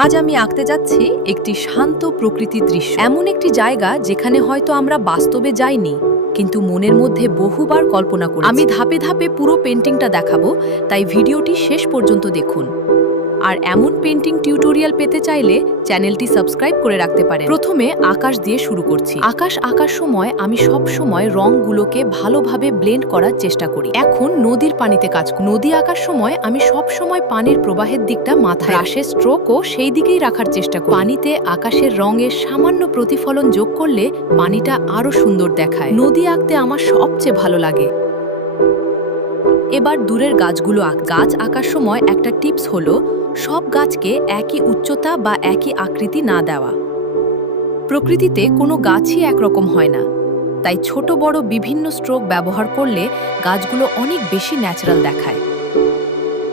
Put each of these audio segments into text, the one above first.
আজ আমি আঁকতে যাচ্ছি একটি শান্ত প্রকৃতির দৃশ্য, এমন একটি জায়গা যেখানে হয়তো আমরা বাস্তবে যাইনি, কিন্তু মনের মধ্যে বহুবার কল্পনা করি। আমি ধাপে ধাপে পুরো পেন্টিংটা দেখাবো, তাই ভিডিওটি শেষ পর্যন্ত দেখুন। আর এমন পেন্টিং টিউটোরিয়াল পেতে চাইলে চ্যানেলটি সাবস্ক্রাইব করে রাখতে পারেন। প্রথমে আকাশ দিয়ে শুরু করছি। আকাশ আঁকার সময় আমি সব সময় রংগুলোকে ভালোভাবে ব্লেন্ড করার চেষ্টা করি। এখন নদীর পানিতে কাজ করি। নদী আঁকার সময় আমি সব সময় পানির প্রবাহের দিকটা মাথায়, ব্রাশের স্ট্রোকও সেই দিকেই রাখার চেষ্টা করি। পানিতে আকাশের রঙের সামান্য প্রতিফলন যোগ করলে পানিটা আরো সুন্দর দেখায়। নদী আঁকতে আমার সবচেয়ে ভালো লাগে। এবার দূরের গাছগুলো গাছ আঁকার সময় একটা টিপস হলো সব গাছকে একই উচ্চতা বা একই আকৃতি না দেওয়া। প্রকৃতিতে কোনো গাছই একরকম হয় না, তাই ছোট বড় বিভিন্ন স্ট্রোক ব্যবহার করলে গাছগুলো অনেক বেশি ন্যাচারাল দেখায়।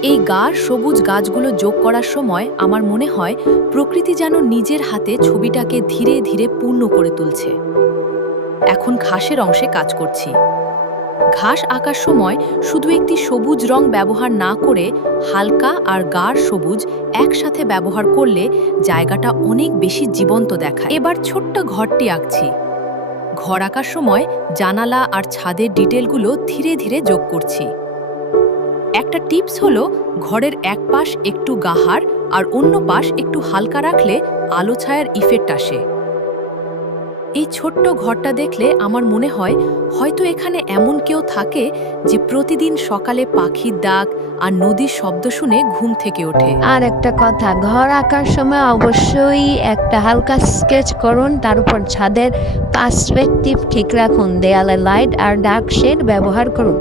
এই গাঢ় সবুজ গাছগুলো যোগ করার সময় আমার মনে হয় প্রকৃতি যেন নিজের হাতে ছবিটাকে ধীরে ধীরে পূর্ণ করে তুলছে। এখন ঘাসের অংশে কাজ করছি। ঘাস আঁকার সময় শুধু একটি সবুজ রং ব্যবহার না করে হালকা আর গাঢ় সবুজ একসাথে ব্যবহার করলে জায়গাটা অনেক বেশি জীবন্ত দেখায়। এবার ছোট্ট ঘরটি আঁকছি। ঘর আঁকার সময় জানালা আর ছাদের ডিটেলগুলো ধীরে ধীরে যোগ করছি। একটা টিপস হলো ঘরের এক পাশ একটু গাঢ় আর অন্য পাশ একটু হালকা রাখলে আলো ছায়ার ইফেক্ট আসে। এই ছোট্ট ঘরটা দেখলে আমার মনে হয় হয়তো এখানে এমন কেউ থাকে যে প্রতিদিন সকালে পাখির ডাক আর নদীর শব্দ শুনে ঘুম থেকে ওঠে। আর একটা কথা, ঘর আঁকার সময় অবশ্যই একটা হালকা স্কেচ করুন, তার উপর ছাদের পার্সপেক্টিভ ঠিক রাখুন, দেয়ালে লাইট আর ডার্ক শেড ব্যবহার করুন,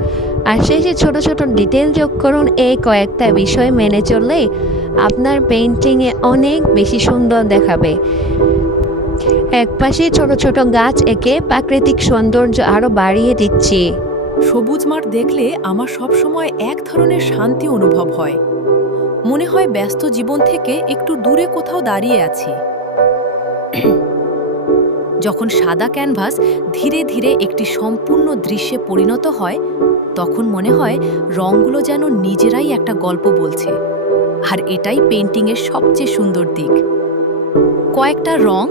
আর শেষে ছোট ছোট ডিটেল যোগ করুন। এই কয়েকটা বিষয় মেনে চললেই আপনার পেইন্টিংয়ে অনেক বেশি সুন্দর দেখাবে। একপাশে ছোট ছোট গাছ এঁকে প্রাকৃতিক সৌন্দর্য আরো বাড়িয়ে দিচ্ছি। সবুজ মাঠ দেখলে আমার সব সময় এক ধরনের শান্তি অনুভব হয়। মনে হয় ব্যস্ত জীবন থেকে একটু দূরে কোথাও দাঁড়িয়ে আছি। যখন সাদা ক্যানভাস ধীরে ধীরে একটি সম্পূর্ণ দৃশ্যে পরিণত হয়, তখন মনে হয় রংগুলো যেন নিজেরাই একটা গল্প বলছে। আর এটাই পেইন্টিংয়ের সবচেয়ে সুন্দর দিক। কয়েকটা রং,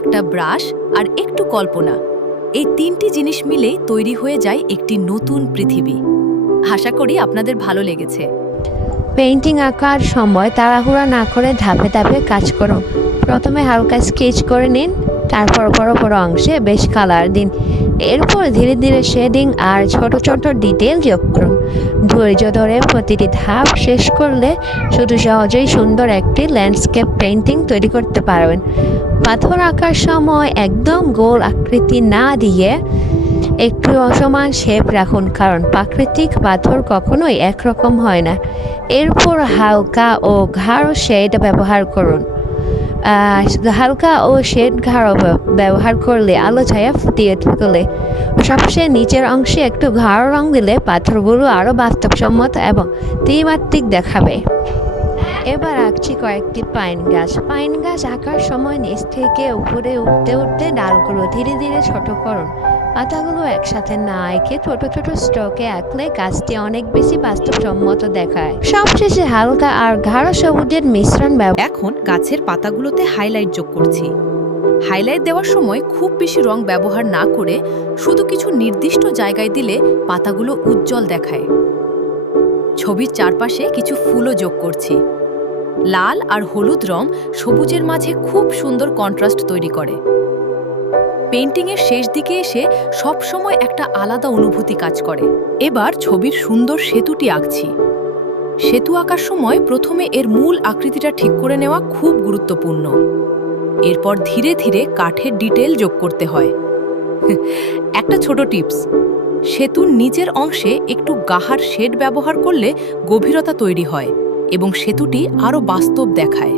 একটা ব্রাশ আর একটু কল্পনা, এই তিনটি জিনিস মিলেই তৈরি হয়ে যায় একটি নতুন পৃথিবী। আশা করি আপনাদের ভালো লেগেছে। পেইন্টিং আঁকার সময় তাড়াহুড়া না করে ধাপে ধাপে কাজ করুন। প্রথমে হালকা স্কেচ করে নিন, তারপর বড় বড় অংশে বেশ কালার দিন, এরপর ধীরে ধীরে শেডিং আর ছোট ছোট ডিটেল যোগ করুন। ধৈর্য ধরে প্রতিটি ধাপ শেষ করলে শুধু সহজেই সুন্দর একটি ল্যান্ডস্কেপ পেইন্টিং তৈরি করতে পারবেন। পাথর আঁকার সময় একদম গোল আকৃতি না দিয়ে একটু অসমান শেপ রাখুন, কারণ প্রাকৃতিক পাথর কখনোই একরকম হয় না। এরপর হালকা ও গাঢ় শেড ব্যবহার করুন। হালকা ও শেড গাঢ় ব্যবহার করলে আলো ছায়া ফুটিয়ে তোলে। সবচেয়ে নিচের অংশে একটু গাঢ় রং দিলে পাথরগুলো আরও বাস্তবসম্মত এবং ত্রিমাত্রিক দেখাবে। এবার আঁকছি কয়েকটি পাইন গাছ। পাইন গাছ আঁকার সময় নিচ থেকে উপরে উঠতে উঠতে ডালগুলো ধীরে ধীরে ছোট করুন। পাতাগুলো একসাথে না এঁকে ছোট ছোট স্ট্রোকে আঁকলে গাছটি অনেক বেশি বাস্তবসম্মত দেখায়। সবশেষে হালকা আর গাঢ় সবুজের মিশ্রণ এখন গাছের পাতাগুলোতে হাইলাইট যোগ করছি। হাইলাইট দেওয়ার সময় খুব বেশি রং ব্যবহার না করে শুধু কিছু নির্দিষ্ট জায়গায় দিলে পাতাগুলো উজ্জ্বল দেখায়। ছবির চারপাশে কিছু ফুলও যোগ করছি। লাল আর হলুদ রং সবুজের মাঝে খুব সুন্দর কন্ট্রাস্ট তৈরি করে। পেইন্টিংয়ের শেষ দিকে এসে সবসময় একটা আলাদা অনুভূতি কাজ করে। এবার ছবির সুন্দর সেতুটি আঁকছি। সেতু আঁকার সময় প্রথমে এর মূল আকৃতিটা ঠিক করে নেওয়া খুব গুরুত্বপূর্ণ। এরপর ধীরে ধীরে কাঠের ডিটেল যোগ করতে হয়। একটা ছোট টিপস, সেতুর নিচের অংশে একটু গাঢ় শেড ব্যবহার করলে গভীরতা তৈরি হয় এবং সেতুটি আরও বাস্তব দেখায়।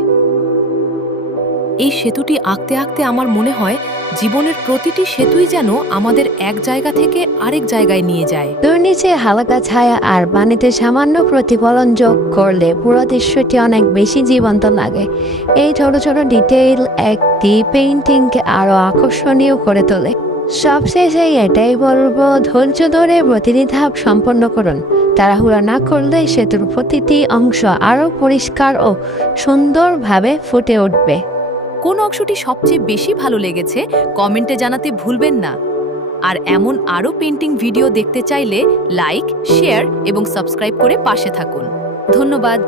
এই সেতুটি আঁকতে আঁকতে আমার মনে হয় জীবনের প্রতিটি সেতুই যেন আমাদের এক জায়গা থেকে আরেক জায়গায় নিয়ে যায়। তোর নিচে হালকা ছায়া আর পানিতে সামান্য প্রতিফলন যোগ করলে পুরো দৃশ্যটি অনেক বেশি জীবন্ত লাগে। এই ছোট ছোট ডিটেইল একটি পেইন্টিংকে আরো আকর্ষণীয় করে তোলে। সবশেষে এটাই বলবো, ধৈর্য ধরে প্রতিটি ধাপ সম্পন্ন করুন। তাড়াহুড়া না করলে সেতুর প্রতিটি অংশ আরও পরিষ্কার ও সুন্দরভাবে ফুটে উঠবে। কোন অংশটি সবচেয়ে বেশি ভালো লেগেছে কমেন্টে জানাতে ভুলবেন না। আর এমন আরও পেন্টিং ভিডিও দেখতে চাইলে লাইক, শেয়ার এবং সাবস্ক্রাইব করে পাশে থাকুন। ধন্যবাদ।